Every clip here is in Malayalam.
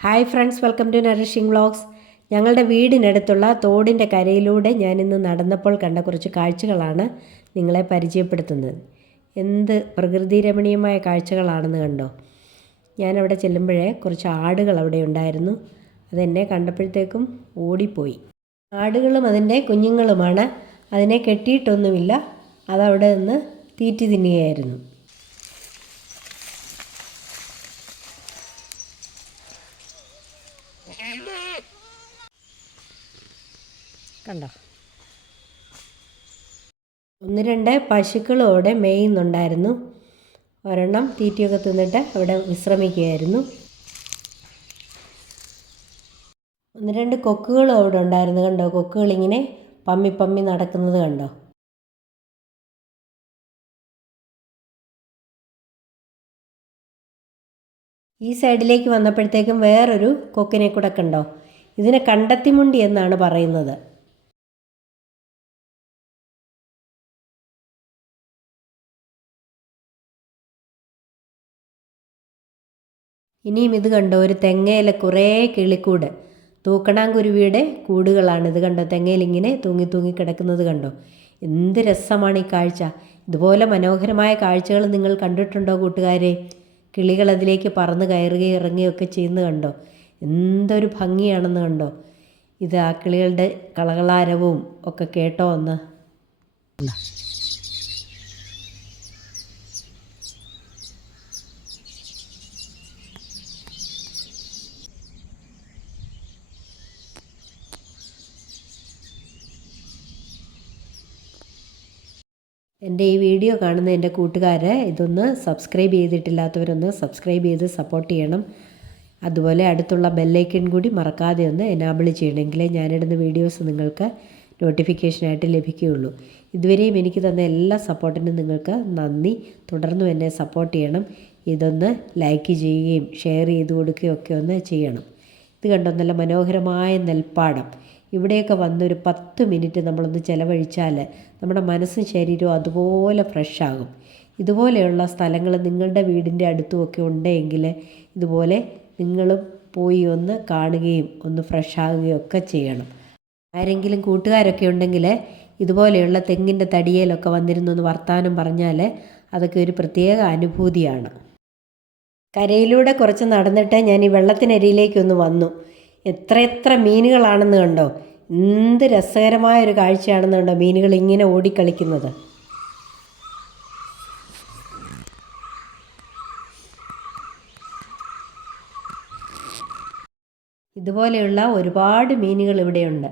Hi friends welcome to nourishing vlogs ഞങ്ങളുടെ വീടിനടുത്തുള്ള തോടിന്റെ കരയിലൂടെ ഞാനിന്ന് നടന്നപ്പോൾ കണ്ട കുറച്ച് കാഴ്ചകളാണ് നിങ്ങളെ പരിചയപ്പെടുത്തുന്നത്. എന്ത് പ്രകൃതിരമണീയമായ കാഴ്ചകളാണെന്ന് കണ്ടോ? ഞാനവിടെ ചെല്ലുമ്പോഴേ കുറച്ച് ആടുകൾ അവിടെ ഉണ്ടായിരുന്നു. അതെന്നെ കണ്ടപ്പോഴത്തേക്കും ഓടിപ്പോയി. ആടുകളും അതിന്റെ കുഞ്ഞുങ്ങളുമാണ്. അതിനെ കെട്ടിയിട്ടൊന്നുമില്ല. അതവിടെ നിന്ന് തീറ്റി തിന്നുകയായിരുന്നു. കണ്ടോ? ഒന്ന് രണ്ട് പശുക്കളോടെ മേയുന്നുണ്ടായിരുന്നു. ഒരെണ്ണം തീറ്റിയൊക്കെ തിന്നിട്ട് അവിടെ വിശ്രമിക്കുകയായിരുന്നു. ഒന്ന് രണ്ട് കൊക്കുകളും അവിടെ ഉണ്ടായിരുന്നു കണ്ടോ? കൊക്കുകൾ ഇങ്ങനെ പമ്മി പമ്മി നടക്കുന്നത് കണ്ടോ? ഈ സൈഡിലേക്ക് വന്നപ്പോഴത്തേക്കും വേറൊരു കൊക്കിനെ കൂടെ കണ്ടോ? ഇതിനെ കണ്ടത്തിമുണ്ടി എന്നാണ് പറയുന്നത്. ഇനിയും ഇത് കണ്ടോ? ഒരു തെങ്ങയിലെ കുറേ കിളിക്കൂട്. തൂക്കണാങ്കുരുവിയുടെ കൂടുകളാണ് ഇത് കണ്ടോ? തെങ്ങയിൽ ഇങ്ങനെ തൂങ്ങി തൂങ്ങി കിടക്കുന്നത് കണ്ടോ? എന്ത് രസമാണ് ഈ കാഴ്ച. ഇതുപോലെ മനോഹരമായ കാഴ്ചകൾ നിങ്ങൾ കണ്ടിട്ടുണ്ടോ കൂട്ടുകാരെ? കിളികൾ അതിലേക്ക് പറന്ന് കയറുകയും ഇറങ്ങുകയൊക്കെ ചെയ്യുന്നത് കണ്ടോ? എന്തൊരു ഭംഗിയാണെന്ന് കണ്ടോ? ഇത് ആ കിളികളുടെ കളകളാരവും ഒക്കെ കേട്ടോ ഒന്ന് എന്റെ ഈ വീഡിയോ കാണുന്ന എന്റെ കൂട്ടുകാരെ ഇതൊന്ന് സബ്സ്ക്രൈബ് ചെയ്തിട്ടില്ലാത്തവരൊന്ന് സബ്സ്ക്രൈബ് ചെയ്ത് സപ്പോർട്ട് ചെയ്യണം. അതുപോലെ അടുത്തുള്ള ബെല്ലൈക്കൺ കൂടി മറക്കാതെ ഒന്ന് എനാബിൾ ചെയ്യണമെങ്കിലേ ഞാനിടുന്ന വീഡിയോസ് നിങ്ങൾക്ക് നോട്ടിഫിക്കേഷനായിട്ട് ലഭിക്കുകയുള്ളൂ. ഇതുവരെയും എനിക്ക് തന്ന എല്ലാ സപ്പോർട്ടിനും നിങ്ങൾക്ക് നന്ദി. തുടർന്നും എന്നെ സപ്പോർട്ട് ചെയ്യണം. ഇതൊന്ന് ലൈക്ക് ചെയ്യുകയും ഷെയർ ചെയ്ത് കൊടുക്കുകയും ഒക്കെ ഒന്ന് ചെയ്യണം. ഇത് കണ്ടോ നല്ല മനോഹരമായ നെൽപ്പാടം. ഇവിടെയൊക്കെ വന്നൊരു പത്ത് മിനിറ്റ് നമ്മളൊന്ന് ചിലവഴിച്ചാൽ നമ്മുടെ മനസ്സും ശരീരവും അതുപോലെ ഫ്രഷാകും. ഇതുപോലെയുള്ള സ്ഥലങ്ങൾ നിങ്ങളുടെ വീടിന്റെ അടുത്തുമൊക്കെ ഉണ്ടെങ്കിൽ ഇതുപോലെ നിങ്ങളും പോയി ഒന്ന് കാണുകയും ഒന്ന് ഫ്രഷാകുകയും ഒക്കെ ചെയ്യണം. ആരെങ്കിലും കൂട്ടുകാരൊക്കെ ഉണ്ടെങ്കിൽ ഇതുപോലെയുള്ള തെങ്ങിന്റെ തടിയേലൊക്കെ വന്നിരുന്നൊന്ന് വർത്തമാനം പറഞ്ഞാൽ അതൊക്കെ ഒരു പ്രത്യേക അനുഭൂതിയാണ്. കരയിലൂടെ കുറച്ച് നടന്നിട്ട് ഞാൻ ഈ വെള്ളത്തിനരിയിലേക്കൊന്ന് വന്നു. എത്ര എത്ര മീനുകളാണെന്ന് കണ്ടോ? എന്ത് രസകരമായ ഒരു കാഴ്ചയാണെന്ന് കണ്ടോ മീനുകൾ ഇങ്ങനെ ഓടിക്കളിക്കുന്നത്? ഇതുപോലെയുള്ള ഒരുപാട് മീനുകൾ ഇവിടെയുണ്ട്.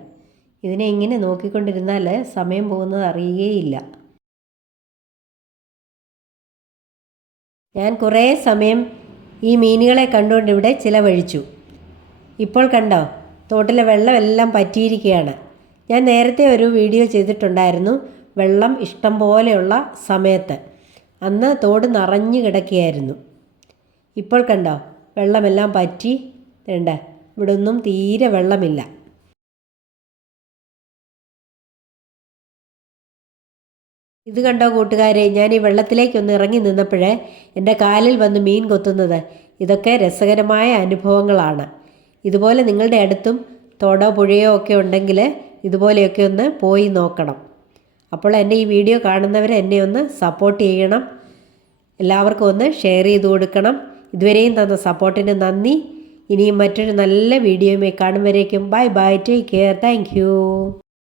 ഇതിനെ ഇങ്ങനെ നോക്കിക്കൊണ്ടിരുന്നാൽ സമയം പോകുന്നത് അറിയുകയില്ല. ഞാൻ കുറേ സമയം ഈ മീനുകളെ കണ്ടുകൊണ്ട് ഇവിടെ ചിലവഴിച്ചു. ഇപ്പോൾ കണ്ടോ തോട്ടിലെ വെള്ളമെല്ലാം പറ്റിയിരിക്കുകയാണ് ഞാൻ നേരത്തെ ഒരു വീഡിയോ ചെയ്തിട്ടുണ്ടായിരുന്നു വെള്ളം ഇഷ്ടം പോലെയുള്ള സമയത്ത്. അന്ന് തോട് നിറഞ്ഞു കിടക്കുകയായിരുന്നു. ഇപ്പോൾ കണ്ടോ വെള്ളമെല്ലാം പറ്റി വേണ്ട ഇവിടെ ഒന്നും തീരെ വെള്ളമില്ല. ഇത് കണ്ടോ കൂട്ടുകാരെ ഞാൻ ഈ വെള്ളത്തിലേക്കൊന്ന് ഇറങ്ങി നിന്നപ്പോഴേ എന്റെ കാലിൽ വന്ന് മീൻ കൊത്തുന്നത്. ഇതൊക്കെ രസകരമായ അനുഭവങ്ങളാണ്. ഇതുപോലെ നിങ്ങളുടെ അടുത്തും തോടോ പുഴയോ ഒക്കെ ഉണ്ടെങ്കിൽ ഇതുപോലെയൊക്കെ ഒന്ന് പോയി നോക്കണം. അപ്പോൾ എന്നെ ഈ വീഡിയോ കാണുന്നവർ എന്നെ ഒന്ന് സപ്പോർട്ട് ചെയ്യണം. എല്ലാവർക്കും ഒന്ന് ഷെയർ ചെയ്ത് കൊടുക്കണം. ഇതുവരെയും തന്ന സപ്പോർട്ടിന് നന്ദി. ഇനിയും മറ്റൊരു നല്ല വീഡിയോയുമായി കാണും വരേക്കും. Bye bye take care thank